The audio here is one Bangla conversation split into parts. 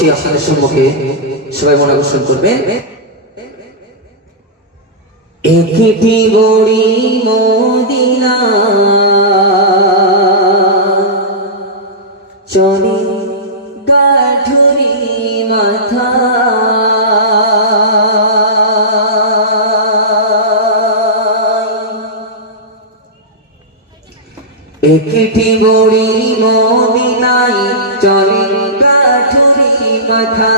করছি আপনাদের সম্মুখে, সবাই মনে আকর্ষণ করবেন। একটি বড়ি মদিনা চলে গাঠুরি মাথা, একটি বড়ি মদিনায় চলে গাঠুরি মাথা,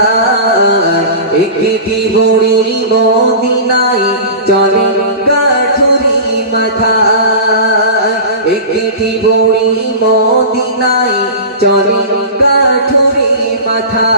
একটি বড়ি মদিনায় চলে গাঠুরি মাথা, একটি বড়ি মদিনায় চলে গাঠুরি মাথা,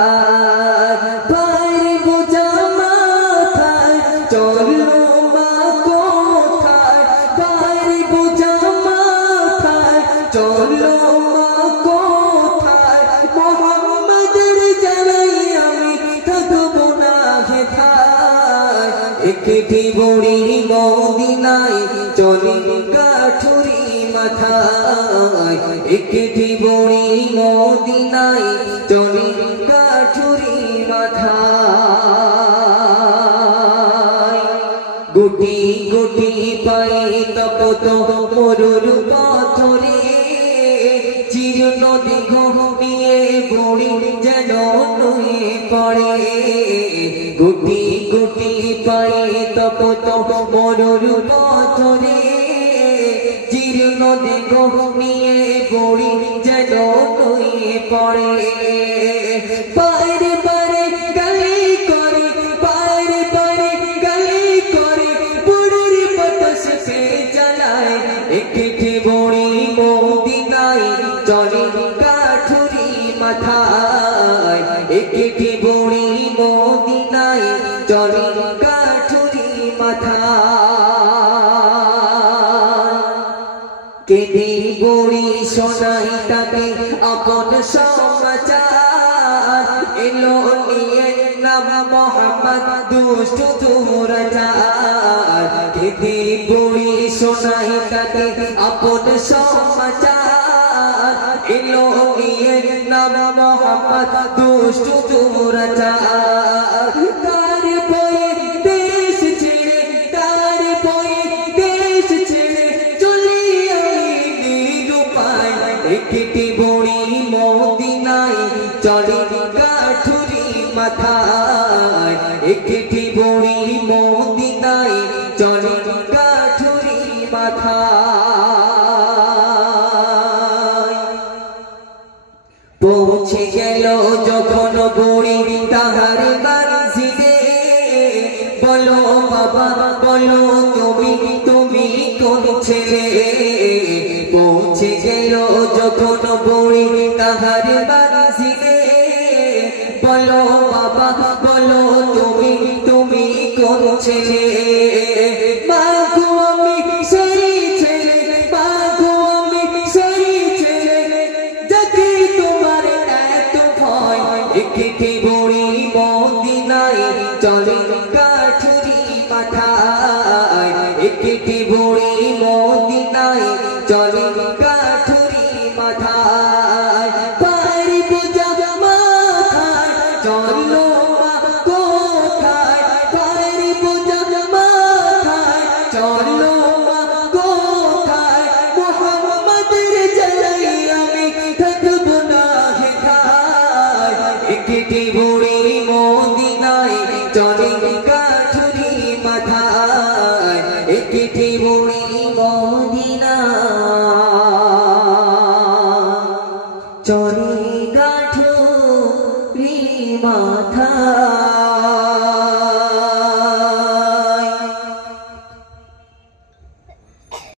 পায়ের বোঝা মাথায় চলো মা কোথায়, পায়ের বোঝা মাথায় চলো মা কোথায়, মোহাম্মদের জ্বালাই আমি থাকবো না হেথায়, একটি বড়ি মদিনায় চলে গাঠুরি মাথায়, একটি বড়ি মদিনায় চলে গাঠুরি মাথায়, গুটি গুটি পায়ে তপত মরুর পাথরে, জীর্ণ দেহ নিয়ে বড়ি যেন নুয়ে পড়ে, গুটি গুটি পায়ে তপত মরুর পাথরে, জীর্ণ দেহ নিয়ে বড়ি যেন নুয়ে পড়ে, পায়ের পারে গালি করে, পায়ের পারে গালি করে, বুড়ির বাতাস সে জ্বালায়, একটি বড়ি মদিনায় চলে গাঠুরি মাথায়, একটি বড়ি মদিনায় চলে গাঠুরি মাথায়, কেঁদে বড়ি শোনাই তাকে আপন সমাচার, এলো নিয়ে নাম মোহাম্মদ দুষ্ট দুরাচার, কেঁদে বড়ি শোনাই তাকে আপন সমাচার, এলো নিয়ে নাম মোহাম্মদ দুষ্ট দুরাচার, তার বয়ে দেশ ছেড়ে, তার বয়ে দেশ ছেড়ে চলে আই নিরুপায়, একটি বড়ি মদিনায় চলে গাঠুরি মাথায়, একটি বড়ি মদিনায় চলে গাঠুরি মাথায়, পৌঁছে গেল যখন বড়ি তাহার বাড়িতে, বলো বাবা বলো তুমি তুমি কোন ছেলে, পৌঁছে গেল যখন বড়ি তাহার বাড়িতে, বলো বাবা বলো তুমি তুমি কোন ছেলে, মা গো আমি সেই ছেলে, মা গো আমি সেই ছেলে, যাকে তোমার এত ভয়, একটি বড়ি মদিনায় চলে গাঠুরি মাথায়, একটি বড়ি মদিনায় চলে গাঠুরি মাথায়, পায়ের বোঝা মাথায় চলো মা কোথায়, পায়ের বোঝা মাথায় চলো মা কোথায়, মোহাম্মদের জ্বালাই আমি থাকবো না হেথায়, একটি বড়ি মদিনায় চলে গাঠুরি মাথায়, একটি বড়ি মদিনায় চলে গাঠুরি মাথায়।